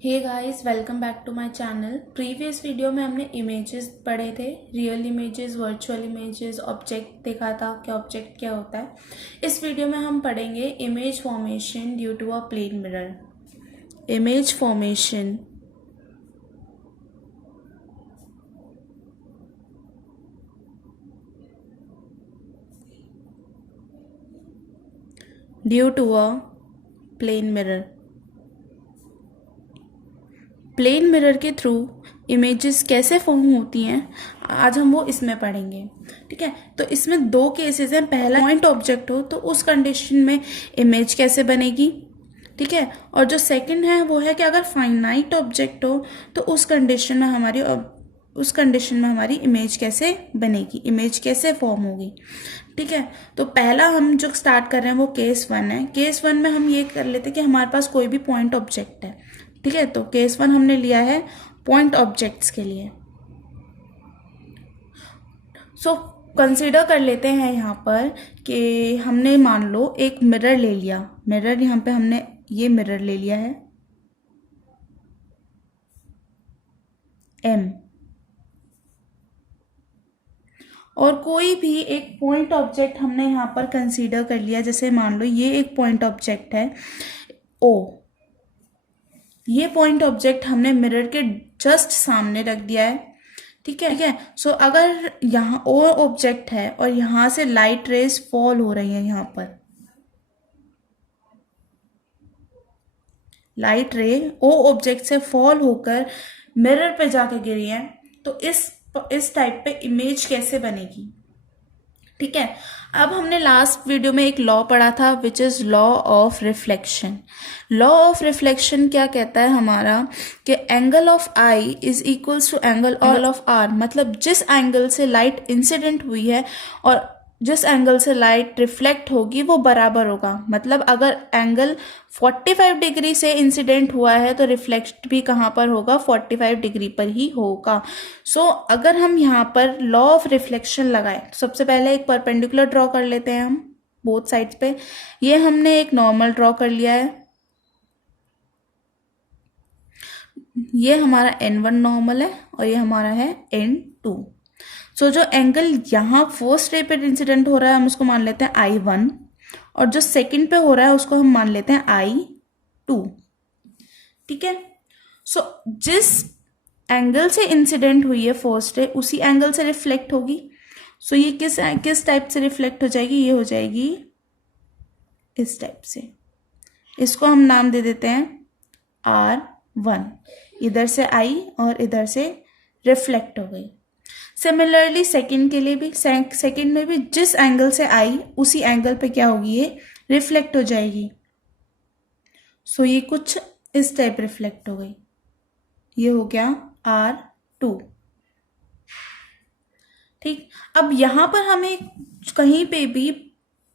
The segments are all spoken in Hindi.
Hey guys, welcome back to my channel. Previous video में हमने इमेजेस पढ़े थे, real images, virtual images, object देखा था कि ऑब्जेक्ट क्या होता है। इस वीडियो में हम पढ़ेंगे image formation due to a plane mirror. Image formation due to a plane mirror. Plane mirror के थ्रू इमेजेस कैसे फॉर्म होती हैं, आज हम वो इसमें पढ़ेंगे। ठीक है, तो इसमें दो केसेस हैं। पहला, पॉइंट ऑब्जेक्ट हो तो उस कंडीशन में इमेज कैसे बनेगी। ठीक है, और जो सेकंड है वो है कि अगर फाइनाइट ऑब्जेक्ट हो तो उस कंडीशन में हमारी इमेज कैसे बनेगी, इमेज कैसे फॉर्म होगी। ठीक है, तो पहला हम जो स्टार्ट कर रहे हैं वो केस 1 है। केस 1 में हम ये कर लेते हैं कि हमारे पास कोई भी पॉइंट ऑब्जेक्ट है। ठीक है, तो केस 1 हमने लिया है पॉइंट ऑब्जेक्ट्स के लिए। सो कंसीडर कर लेते हैं यहाँ पर कि हमने मान लो एक मिरर ले लिया। मिरर यहाँ पे हमने ये मिरर ले लिया है M, और कोई भी एक पॉइंट ऑब्जेक्ट हमने यहाँ पर कंसीडर कर लिया। जैसे मान लो ये एक पॉइंट ऑब्जेक्ट है O। ये पॉइंट ऑब्जेक्ट हमने मिरर के जस्ट सामने रख दिया है। ठीक है, सो अगर यहाँ O ऑब्जेक्ट है और यहाँ से लाइट रेज फॉल हो रही है, यहाँ पर लाइट रे O ऑब्जेक्ट से फॉल होकर मिरर पे जाके गिरी है, तो इस टाइप पे इमेज कैसे बनेगी। ठीक है, अब हमने लास्ट वीडियो में एक लॉ पढ़ा था which is law of reflection. Law of reflection क्या कहता है हमारा कि angle of I is equals to angle of R. मतलब जिस एंगल से लाइट इंसिडेंट हुई है और जिस एंगल से लाइट रिफ्लेक्ट होगी वो बराबर होगा। मतलब अगर एंगल 45 डिग्री से इंसिडेंट हुआ है तो रिफ्लेक्ट भी कहाँ पर होगा, 45 डिग्री पर ही होगा। सो अगर हम यहाँ पर लॉ ऑफ रिफ्लेक्शन लगाएं तो सबसे पहले एक परपेंडिकुलर ड्रॉ कर लेते हैं हम बोथ साइड्स पे। ये हमने एक नॉर्मल ड्रॉ कर लिया है, ये हमारा N1 नॉर्मल है और ये हमारा है N2। सो जो एंगल यहाँ फर्स्ट रे पे इंसिडेंट हो रहा है हम उसको मान लेते हैं I1, और जो सेकंड पे हो रहा है उसको हम मान लेते हैं I2। ठीक है, सो जिस एंगल से इंसिडेंट हुई है फर्स्ट रे उसी एंगल से रिफ्लेक्ट होगी। सो ये किस टाइप से रिफ्लेक्ट हो जाएगी, ये हो जाएगी इस टाइप से। इसको हम नाम दे देते हैं R1। इधर से आई और इधर से रिफ्लेक्ट हो गई। सिमिलरली सेकंड के लिए भी, सेकंड में भी जिस एंगल से आई उसी एंगल पे क्या होगी, ये रिफ्लेक्ट हो जाएगी। सो ये कुछ इस टाइप रिफ्लेक्ट हो गई, ये हो गया R2। ठीक, अब यहां पर हमें कहीं पे भी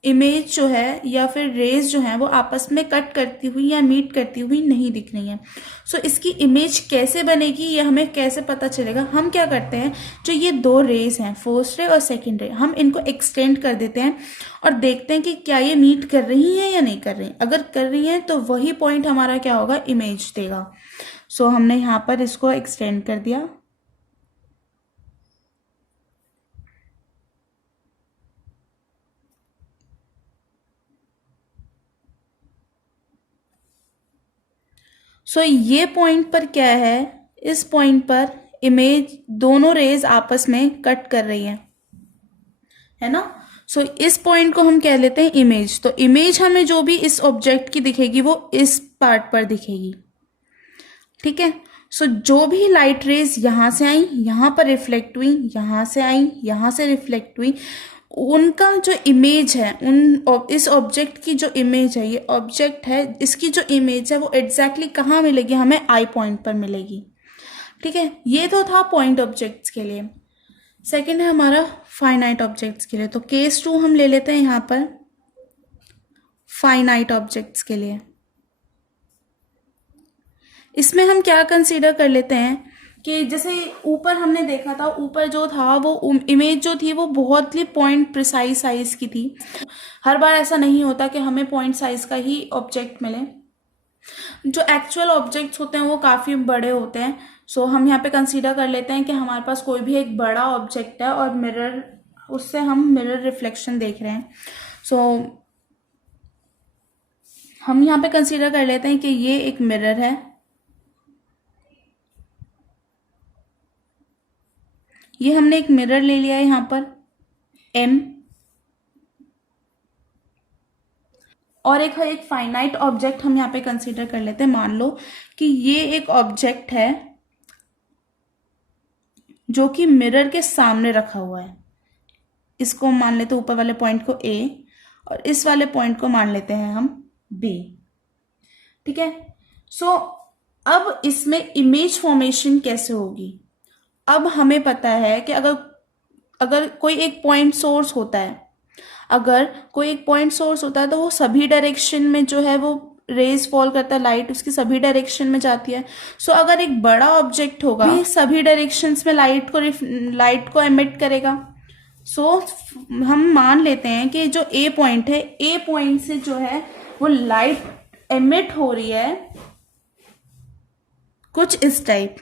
इमेज जो है या फिर रेज जो है वो आपस में कट करती हुई या मीट करती हुई नहीं दिख रही है। सो इसकी इमेज कैसे बनेगी, ये हमें कैसे पता चलेगा। हम क्या करते हैं, जो ये दो रेज हैं फर्स्ट रे और सेकंड रे, हम इनको एक्सटेंड कर देते हैं और देखते हैं कि क्या ये मीट कर रही है या नहीं कर रही। अगर कर रही है तो वही पॉइंट हमारा क्या होगा, इमेज देगा। सो हमने यहाँ पर इसको एक्सटेंड कर दिया। सो ये पॉइंट पर क्या है, इस पॉइंट पर इमेज, दोनों रेज आपस में कट कर रही है ना। सो इस पॉइंट को हम कह लेते हैं इमेज। तो इमेज हमें जो भी इस ऑब्जेक्ट की दिखेगी वो इस पार्ट पर दिखेगी। ठीक है, सो जो भी लाइट रेज यहां से आई, यहां पर रिफ्लेक्ट हुई, यहां से आई, यहां से रिफ्लेक्ट हुई, उनका जो इमेज है, इस ऑब्जेक्ट की जो इमेज है, ये ऑब्जेक्ट है, इसकी जो इमेज है वो एग्जैक्टली कहाँ मिलेगी, हमें आई पॉइंट पर मिलेगी। ठीक है, ये तो था पॉइंट ऑब्जेक्ट्स के लिए। सेकंड है हमारा फाइनाइट ऑब्जेक्ट्स के लिए। तो केस 2 हम ले लेते हैं यहाँ पर फाइनाइट ऑब्जेक्ट्स के लिए। इसमें हम क्या कंसीडर कर लेते हैं कि जैसे ऊपर हमने देखा था, ऊपर जो था वो इमेज जो थी वो बहुत ही पॉइंट प्रिसाइज साइज की थी। हर बार ऐसा नहीं होता कि हमें पॉइंट साइज का ही ऑब्जेक्ट मिले। जो एक्चुअल ऑब्जेक्ट्स होते हैं वो काफ़ी बड़े होते हैं। सो हम यहाँ पे कंसीडर कर लेते हैं कि हमारे पास कोई भी एक बड़ा ऑब्जेक्ट है और मिरर, उससे हम मिरर रिफ्लेक्शन देख रहे हैं। सो हम यहाँ पे कंसीडर कर लेते हैं कि ये एक मिरर है, ये हमने एक मिरर ले लिया है यहाँ पर M, और एक फाइनाइट ऑब्जेक्ट हम यहाँ पे कंसीडर कर लेते हैं। मान लो कि ये एक ऑब्जेक्ट है जो कि मिरर के सामने रखा हुआ है। इसको मान लेते हैं ऊपर वाले पॉइंट को A और इस वाले पॉइंट को मान लेते हैं हम B। ठीक है। सो अब इसमें इमेज फॉर्मेशन कैसे होगी? अब हमें पता है कि अगर अगर कोई एक पॉइंट सोर्स होता है, अगर कोई एक पॉइंट सोर्स होता है तो वो सभी डायरेक्शन में जो है वो रेज फॉल करता है, लाइट उसकी सभी डायरेक्शन में जाती है। सो अगर एक बड़ा ऑब्जेक्ट होगा भी सभी डायरेक्शंस में लाइट को एमिट करेगा। सो हम मान लेते हैं कि जो ए पॉइंट है, ए पॉइंट से जो है वो लाइट एमिट हो रही है कुछ इस टाइप।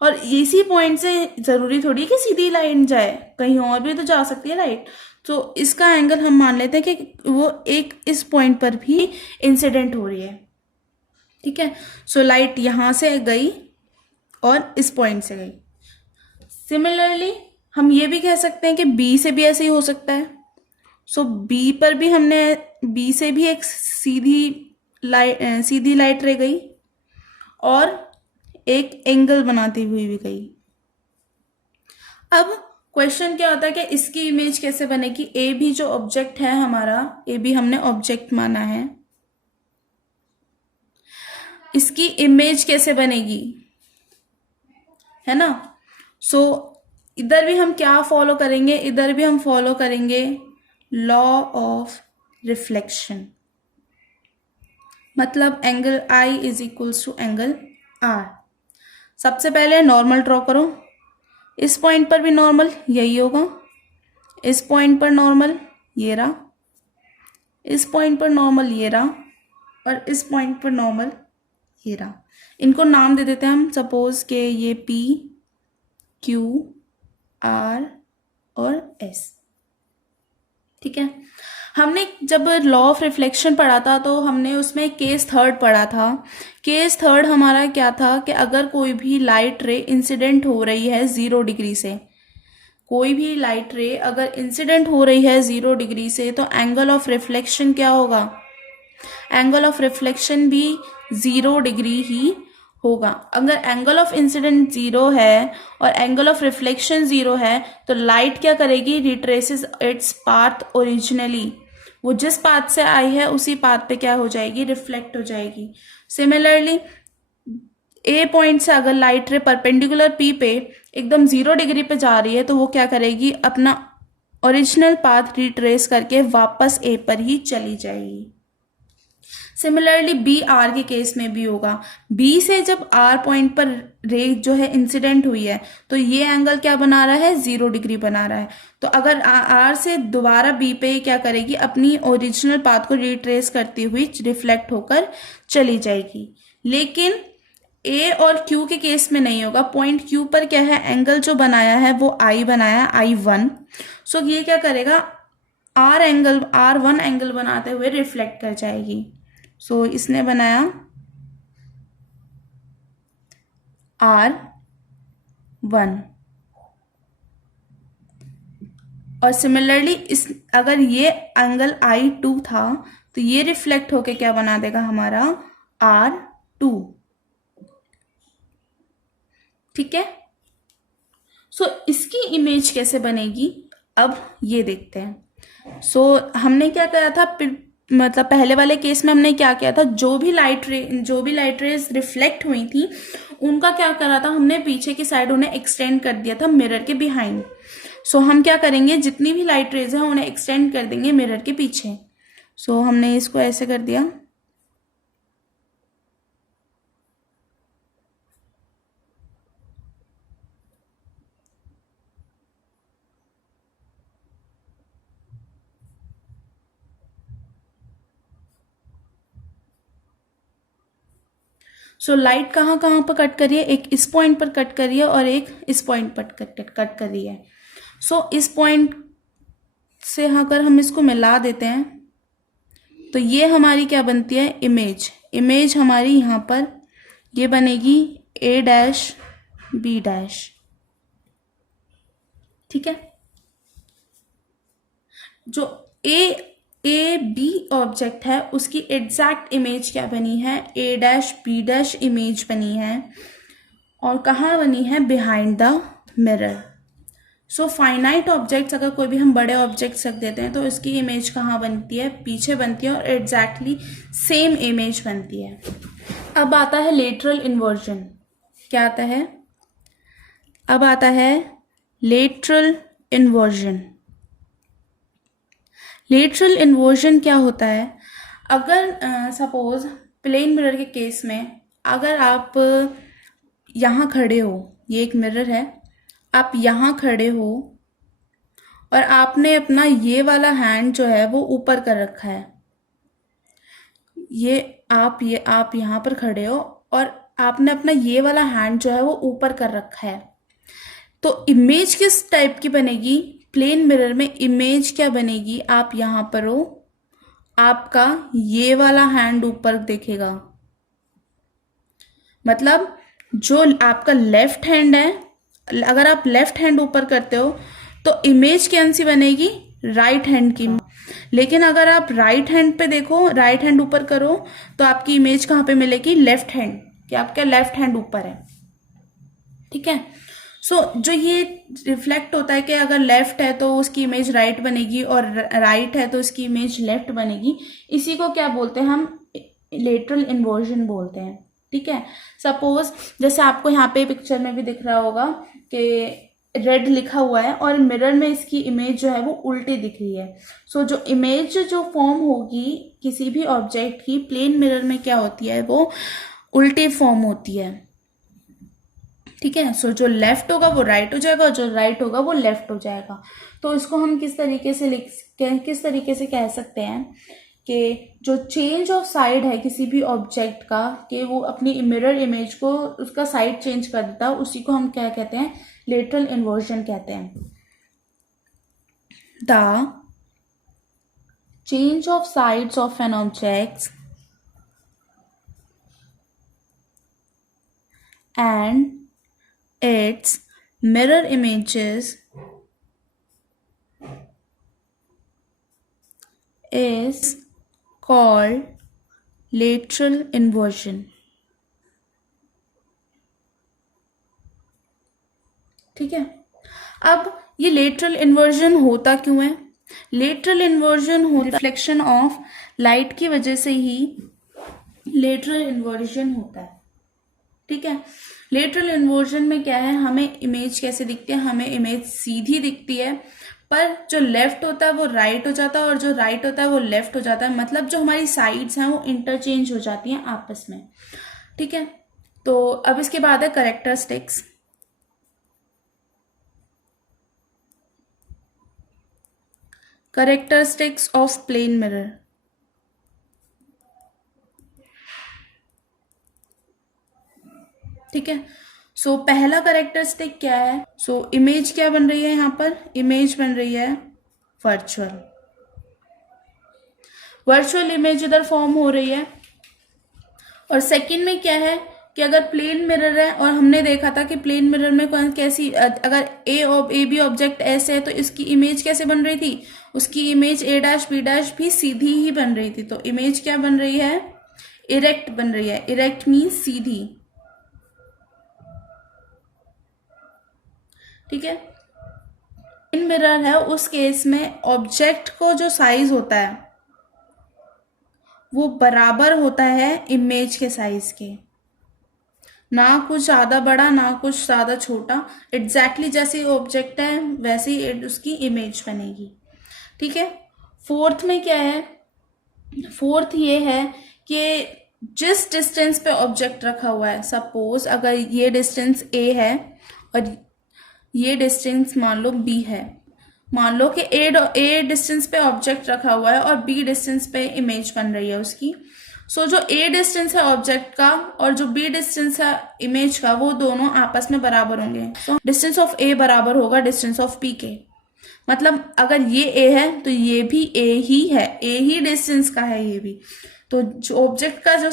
और इसी पॉइंट से जरूरी थोड़ी कि सीधी लाइन जाए, कहीं और भी तो जा सकती है लाइट। तो इसका एंगल हम मान लेते हैं कि वो एक इस पॉइंट पर भी इंसिडेंट हो रही है। ठीक है। सो लाइट यहां से गई और इस पॉइंट से गई। सिमिलरली हम ये भी कह सकते हैं कि बी से भी ऐसे ही हो सकता है। सो बी पर भी हमने, बी से भी एक सीधी लाइट रह गई और एक एंगल बनाती हुई भी गई। अब क्वेश्चन क्या होता है कि इसकी इमेज कैसे बनेगी? ए भी जो ऑब्जेक्ट है हमारा, ए भी हमने ऑब्जेक्ट माना है, इसकी इमेज कैसे बनेगी, है ना? सो इधर भी हम क्या फॉलो करेंगे? इधर भी हम फॉलो करेंगे लॉ ऑफ रिफ्लेक्शन। मतलब angle I is equals to angle R। सबसे पहले नॉर्मल ड्रॉ करो। इस पॉइंट पर भी नॉर्मल यही होगा, इस पॉइंट पर नॉर्मल ये रहा, इस पॉइंट पर नॉर्मल ये रहा और इस पॉइंट पर नॉर्मल ये रहा। इनको नाम दे देते हैं हम, सपोज के ये P, Q, R और S। ठीक है। हमने जब लॉ ऑफ रिफ्लेक्शन पढ़ा था तो हमने उसमें केस थर्ड पढ़ा था। केस थर्ड हमारा क्या था कि अगर कोई भी लाइट रे इंसिडेंट हो रही है 0 डिग्री से, कोई भी लाइट रे अगर इंसिडेंट हो रही है 0 डिग्री से, तो एंगल ऑफ रिफ्लेक्शन क्या होगा? एंगल ऑफ रिफ्लेक्शन भी 0 डिग्री ही होगा। अगर एंगल ऑफ इंसिडेंट 0 है और एंगल ऑफ रिफ्लेक्शन 0 है तो लाइट क्या करेगी? Retraces its path originally. वो जिस पाथ से आई है उसी पाथ पे क्या हो जाएगी? रिफ्लेक्ट हो जाएगी। सिमिलरली ए पॉइंट से अगर लाइट रे परपेंडिकुलर पी पे एकदम 0 डिग्री पे जा रही है तो वो क्या करेगी? अपना ओरिजिनल पाथ रिट्रेस करके वापस ए पर ही चली जाएगी। सिमिलरली बी आर के केस में भी होगा। बी से जब आर पॉइंट पर रे जो है इंसिडेंट हुई है तो ये एंगल क्या बना रहा है? 0 डिग्री बना रहा है। तो अगर आर से दोबारा बी पे क्या करेगी? अपनी ओरिजिनल पाथ को रिट्रेस करती हुई रिफ्लेक्ट होकर चली जाएगी। लेकिन ए और क्यू के केस में नहीं होगा। पॉइंट क्यू पर क्या है? एंगल जो बनाया है वो आई बनाया है, I1। सो ये क्या करेगा? R1 एंगल बनाते हुए रिफ्लेक्ट कर जाएगी। सो इसने बनाया R1 और सिमिलरली इस अगर ये एंगल I2 था तो ये रिफ्लेक्ट होके क्या बना देगा? हमारा R2। ठीक है। सो इसकी इमेज कैसे बनेगी अब ये देखते हैं। सो हमने क्या करा था? मतलब पहले वाले केस में हमने क्या किया था? जो भी लाइट रेज रिफ्लेक्ट हुई थी उनका क्या करा था? हमने पीछे की साइड उन्हें एक्सटेंड कर दिया था मिरर के बिहाइंड। सो हम क्या करेंगे? जितनी भी लाइट रेज है उन्हें एक्सटेंड कर देंगे मिरर के पीछे। सो हमने इसको ऐसे कर दिया। सो लाइट कहाँ कहाँ पर कट करी है, एक इस पॉइंट पर कट करी है और एक इस पॉइंट पर कट करी है। सो इस पॉइंट से अगर हम इसको मिला देते हैं तो ये हमारी क्या बनती है, इमेज। इमेज हमारी यहाँ पर ये बनेगी ए डैश बी डैश, ठीक है। जो ए बी ऑब्जेक्ट है उसकी एग्जैक्ट इमेज क्या बनी है, ए डैश बी डैश इमेज बनी है, और कहाँ बनी है, behind the mirror. So finite objects अगर कोई भी हम बड़े ऑब्जेक्ट्स रख देते हैं तो इसकी इमेज कहाँ बनती है, पीछे बनती है, और एग्जैक्टली सेम इमेज बनती है। अब आता है लेटरल इन्वर्जन। क्या आता है, अब आता है लेटरल इन्वर्जन। लेटरल इन्वर्जन क्या होता है, अगर सपोज प्लेन मिरर के केस में अगर आप यहाँ खड़े हो, ये एक मिरर है, आप यहाँ खड़े हो और आपने अपना ये वाला हैंड जो है वो ऊपर कर रखा है, ये आप यहाँ पर खड़े हो और आपने अपना ये वाला हैंड जो है वो ऊपर कर रखा है, तो इमेज किस टाइप की बनेगी, प्लेन मिरर में इमेज क्या बनेगी, आप यहाँ पर हो, आपका ये वाला हैंड ऊपर दिखेगा, मतलब जो आपका लेफ्ट हैंड है, अगर आप लेफ्ट हैंड ऊपर करते हो तो इमेज कौन सी बनेगी, राइट हैंड की। लेकिन अगर आप राइट हैंड पे देखो, राइट हैंड ऊपर करो तो आपकी इमेज कहाँ पे मिलेगी, लेफ्ट हैंड, कि आपका लेफ्ट हैंड ऊपर है, ठीक है। सो जो ये रिफ्लेक्ट होता है कि अगर लेफ्ट है तो उसकी इमेज राइट बनेगी और राइट है तो उसकी इमेज लेफ्ट बनेगी, इसी को क्या बोलते हैं हम, लेटरल इन्वर्जन बोलते हैं, ठीक है। सपोज जैसे आपको यहाँ पे पिक्चर में भी दिख रहा होगा कि रेड लिखा हुआ है और मिरर में इसकी इमेज जो है वो उल्टी दिख रही है। सो जो इमेज जो फॉर्म होगी किसी भी ऑब्जेक्ट की प्लेन मिरर में क्या होती है, वो उल्टी फॉर्म होती है, ठीक है। सो जो लेफ्ट होगा वो राइट हो जाएगा और जो राइट होगा वो लेफ्ट हो जाएगा। तो इसको हम किस तरीके से कह सकते हैं कि जो चेंज ऑफ साइड है किसी भी ऑब्जेक्ट का, कि वो अपनी मिरर इमेज को उसका साइड चेंज कर देता है, उसी को हम क्या कहते हैं, लेटरल इन्वर्जन कहते हैं। The change of sides of an object and its mirror images is called lateral inversion, ठीक है। अब ये लेटरल इन्वर्जन होता क्यों है, लेटरल इन्वर्जन हो रिफ्लेक्शन ऑफ लाइट की वजह से ही लेटरल इन्वर्जन होता है, ठीक है। लेटरल इन्वर्जन में क्या है, हमें इमेज कैसे दिखती है, हमें इमेज सीधी दिखती है, पर जो लेफ्ट होता है वो राइट हो जाता है और जो राइट होता है वो लेफ्ट हो जाता है, मतलब जो हमारी साइड्स हैं वो इंटरचेंज हो जाती हैं आपस में, ठीक है। तो अब इसके बाद है characteristics. Characteristics of plane mirror, ठीक है। सो पहला कैरेक्टरिस्टिक क्या है, सो इमेज क्या बन रही है, यहाँ पर इमेज बन रही है वर्चुअल इमेज इधर फॉर्म हो रही है। और सेकंड में क्या है कि अगर प्लेन मिरर है और हमने देखा था कि प्लेन मिरर में कौन कैसी, अगर ए बी ऑब्जेक्ट ऐसे है तो इसकी इमेज कैसे बन रही थी, उसकी image A dash B dash भी सीधी ही बन रही थी, तो इमेज क्या बन रही है, इरेक्ट बन रही है। इरेक्ट मीन्स सीधी, ठीक है। प्लेन मिरर है उस केस में ऑब्जेक्ट को जो साइज होता है वो बराबर होता है इमेज के साइज के, ना कुछ ज्यादा बड़ा ना कुछ ज्यादा छोटा, एग्जैक्टली जैसे ऑब्जेक्ट है वैसे ही उसकी इमेज बनेगी, ठीक है। फोर्थ में क्या है, फोर्थ ये है कि जिस डिस्टेंस पे ऑब्जेक्ट रखा हुआ है, सपोज अगर ये डिस्टेंस ए है और ये डिस्टेंस मान लो बी है, मान लो कि ए डिस्टेंस पे ऑब्जेक्ट रखा हुआ है और बी डिस्टेंस पे इमेज बन रही है उसकी, सो जो ए डिस्टेंस है ऑब्जेक्ट का और जो बी डिस्टेंस है इमेज का, वो दोनों आपस में बराबर होंगे। सो डिस्टेंस ऑफ ए बराबर होगा डिस्टेंस ऑफ बी के। मतलब अगर ये ए है तो ये भी ए ही है, ए ही डिस्टेंस का है ये भी। तो जो ऑब्जेक्ट का जो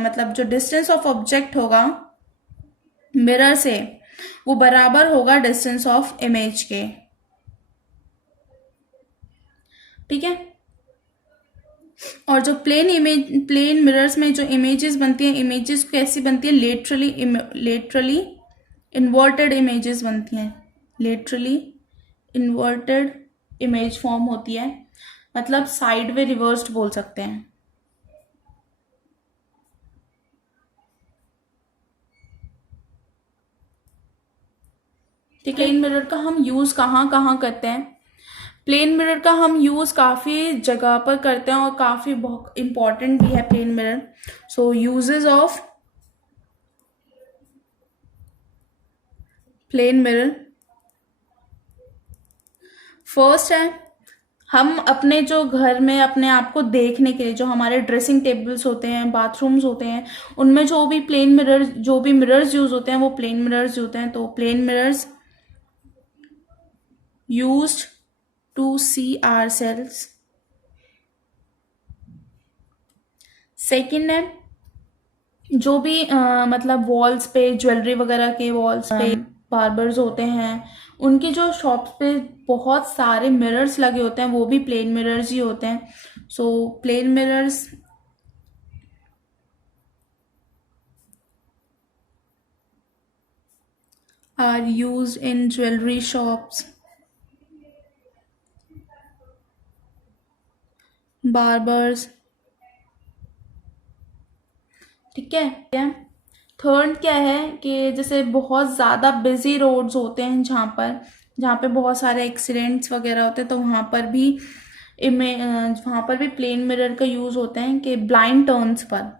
मतलब जो डिस्टेंस ऑफ ऑब्जेक्ट होगा मिरर से, वो बराबर होगा डिस्टेंस ऑफ इमेज के। ठीक है। और जो प्लेन मिरर्स में जो इमेजेस बनती हैं, इमेजेस कैसी बनती है, लेटरली इन्वर्टेड इमेजेस बनती हैं। लेटरली इन्वर्टेड इमेज फॉर्म होती है, मतलब साइड वे रिवर्स्ड बोल सकते हैं। ठीक है। प्लेन मिरर का हम यूज कहाँ कहाँ करते हैं? प्लेन मिरर का हम यूज काफी जगह पर करते हैं और काफी बहुत इंपॉर्टेंट भी है plane mirror. So uses of plane mirror, first है हम अपने जो घर में अपने आप को देखने के लिए, जो हमारे ड्रेसिंग टेबल्स होते हैं, बाथरूम्स होते हैं, उनमें जो भी मिरर्स यूज होते हैं वो प्लेन मिरर्स होते हैं। तो plane mirrors used to see ourselves. Second है जो भी मतलब वॉल्स पे, ज्वेलरी वगैरह के वॉल्स पे बार्बर्स होते हैं, उनकी जो शॉप्स पे बहुत सारे मिरर्स लगे होते हैं, वो भी प्लेन मिरर्स ही होते हैं। So plane mirrors are used in jewellery shops, barbers. ठीक है। थर्ड क्या है कि जैसे बहुत ज़्यादा बिजी रोड्स होते हैं जहाँ पे बहुत सारे एक्सीडेंट्स वगैरह होते हैं, तो वहाँ पर भी प्लेन मिरर का यूज़ होता है कि ब्लाइंड टर्न्स पर,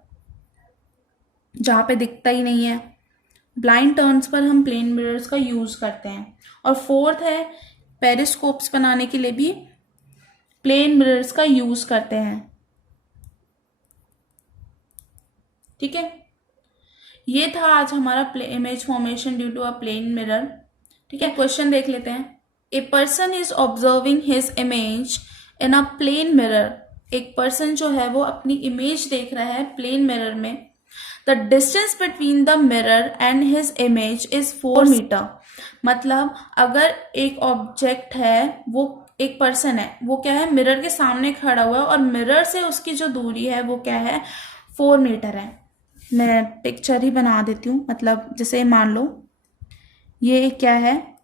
जहाँ पे दिखता ही नहीं है, ब्लाइंड टर्न्स पर हम प्लेन मिरर्स का यूज़ करते हैं। और फोर्थ है पेरिस्कोप्स बनाने के लिए भी प्लेन मिरर्स का यूज़ करते हैं। ठीक है। ये था आज हमारा image formation due to a plane mirror. ठीक है। क्वेश्चन देख लेते हैं। A person is observing his image in a plane mirror. एक पर्सन जो है वो अपनी इमेज देख रहा है प्लेन मिरर में। The distance between the mirror and his image is 4 metre. मतलब अगर एक ऑब्जेक्ट है, वो एक पर्सन है, वो क्या है, मिरर के सामने खड़ा हुआ है और मिरर से उसकी जो दूरी है वो क्या है, 4 मीटर है। मैं पिक्चर ही बना देती हूँ। मतलब जैसे मान लो ये क्या है,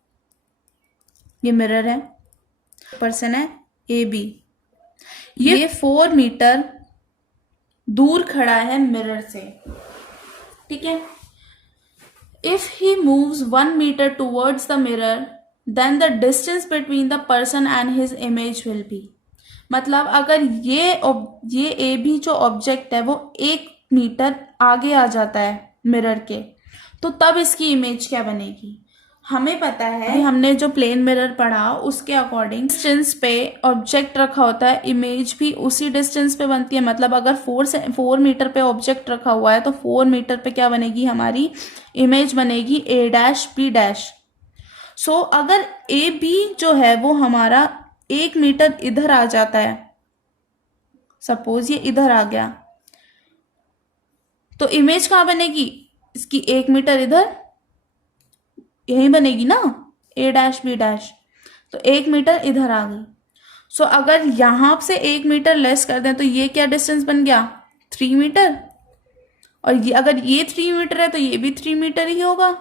ये मिरर है, पर्सन है ए बी, ये 4 मीटर दूर खड़ा है मिरर से। ठीक है। If he moves 1 metre towards the mirror then the distance between the person and his image will be. मतलब अगर ये ए बी जो ऑब्जेक्ट है वो 1 मीटर आगे आ जाता है मिरर के, तो तब इसकी इमेज क्या बनेगी? हमें पता है, हमने जो प्लेन मिरर पढ़ा उसके अकॉर्डिंग डिस्टेंस पे ऑब्जेक्ट रखा होता है, इमेज भी उसी डिस्टेंस पे बनती है। मतलब अगर 4 मीटर पे ऑब्जेक्ट रखा हुआ है तो 4 मीटर पे क्या बनेगी, हमारी इमेज बनेगी ए डैश बी डैश। सो अगर ए बी जो है वो हमारा 1 मीटर इधर आ जाता है, सपोज ये इधर आ गया, तो इमेज कहाँ बनेगी इसकी? 1 मीटर इधर, यही बनेगी ना, ए डैश बी डैश। तो 1 मीटर इधर आ गई। सो अगर यहां से 1 मीटर लेस कर दें तो ये क्या डिस्टेंस बन गया, 3 मीटर। और ये अगर ये 3 मीटर है तो ये भी 3 मीटर ही होगा।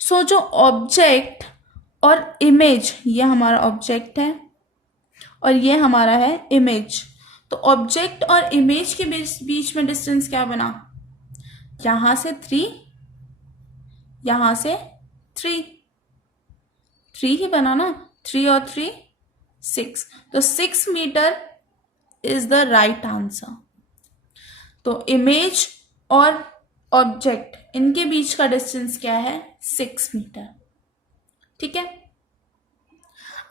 सो जो ऑब्जेक्ट और इमेज, ये हमारा ऑब्जेक्ट है और ये हमारा है इमेज। तो ऑब्जेक्ट और इमेज के बीच में डिस्टेंस क्या बना, यहां से 3, यहां से 3 ही बना ना, 3 और 3 6। तो 6 metre is the right answer. तो इमेज और ऑब्जेक्ट, इनके बीच का डिस्टेंस क्या है, 6 मीटर। ठीक है।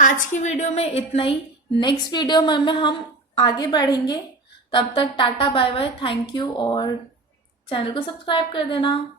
आज की वीडियो में इतना ही। नेक्स्ट वीडियो में हम आगे बढ़ेंगे। तब तक tata bye bye, thank you, और चैनल को सब्सक्राइब कर देना।